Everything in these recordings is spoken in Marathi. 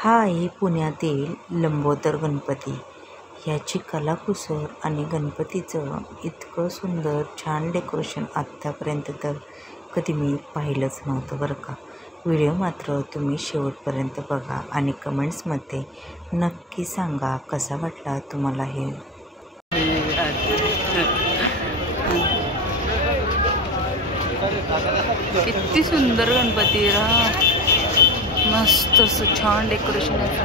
हा आहे पुण्यातील लंबोदर गणपती. ह्याची कलाकुसर आणि गणपतीचं इतकं सुंदर छान डेकोरेशन आत्तापर्यंत तर कधी मी पाहिलंच नव्हतं बरं का. व्हिडिओ मात्र तुम्ही शेवटपर्यंत बघा आणि कमेंट्समध्ये नक्की सांगा कसा वाटला तुम्हाला हे. किती सुंदर गणपती मस्त असं छान डेकोरेशन आहे.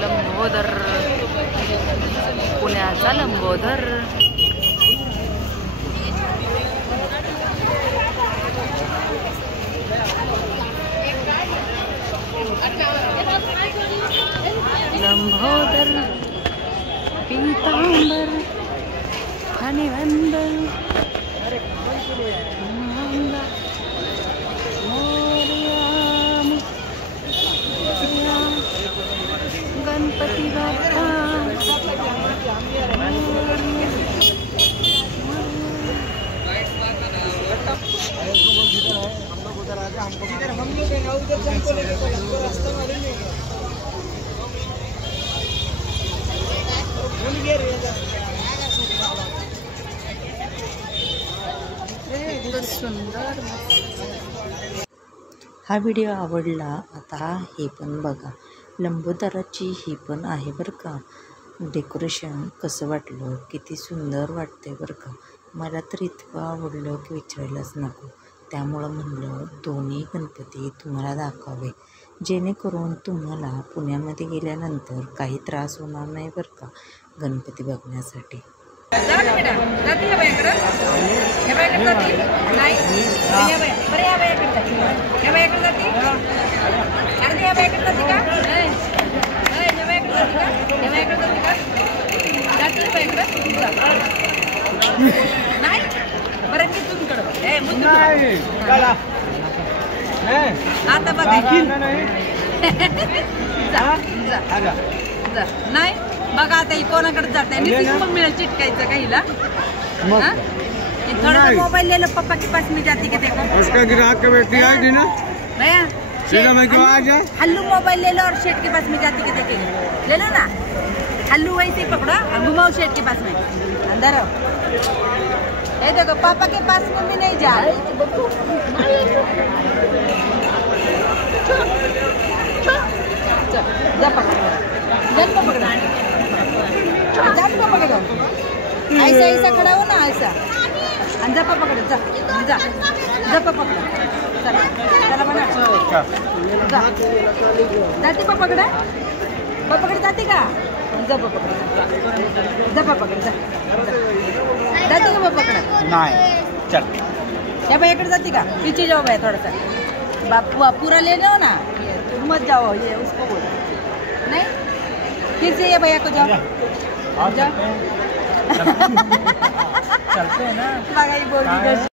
लंबोदर, पुण्याचा लंबोदर. लंबोदर पीतांबर फणीवंदर गणपति बाप्पा. सुंदर. हा व्हिडिओ आवडला. आता हे पण बघा. लंबोदराची ही पण आहे बरं का. डेकोरेशन कसं वाटलं, किती सुंदर वाटतंय बरं का. मला तर इतकं आवडलं की विचारायलाच नको. त्यामुळं म्हणलं दोन्ही गणपती तुम्हाला दाखवावे, जेणेकरून तुम्हाला पुण्यामध्ये गेल्यानंतर काही त्रास होणार नाही बरं का गणपती बघण्यासाठी. आता बघा नाही बघा आता ही कोणाकडे जात आहे. मग मिळेल चिटकायचं काहीला. थोड़ा मोबाइल ले लो, पापा के पास में जाती के देखो. उसका ग्राहक का बेटी आई थी ना भैया, सीधा मैं क्यों आ जाए. हल्लू मोबाइल ले लो और शेठ के पास में जाती के देखेंगे. ले लो ना हल्लू, वैसे ही पकड़ो और घुमाओ शेठ के पास में. अंदर आओ. ये देखो पापा के पास में भी नहीं जा रहे. जा पकड़ो, जन को पकड़ो, जन को पकड़ो. ऐसा ऐसा खड़ा हो ना, ऐसा अंजपा पकड़ो. जा जा जपा पकड़ो. चला चला बना जा. जाती पा पकड़ा, पकड़ जाती का. जपा पकड़, जपा पकड़. जा जाती का पकड़ा नहीं. चल क्या भैया कर जाती का. पीछे जाओ भैया थोड़ा सा. बापू पूरा ले लो ना, मत जाओ. ये उसको बोलो नहीं. फिर से ये भैया को जाओ. चलते हैं ना. बघा ही बोलती.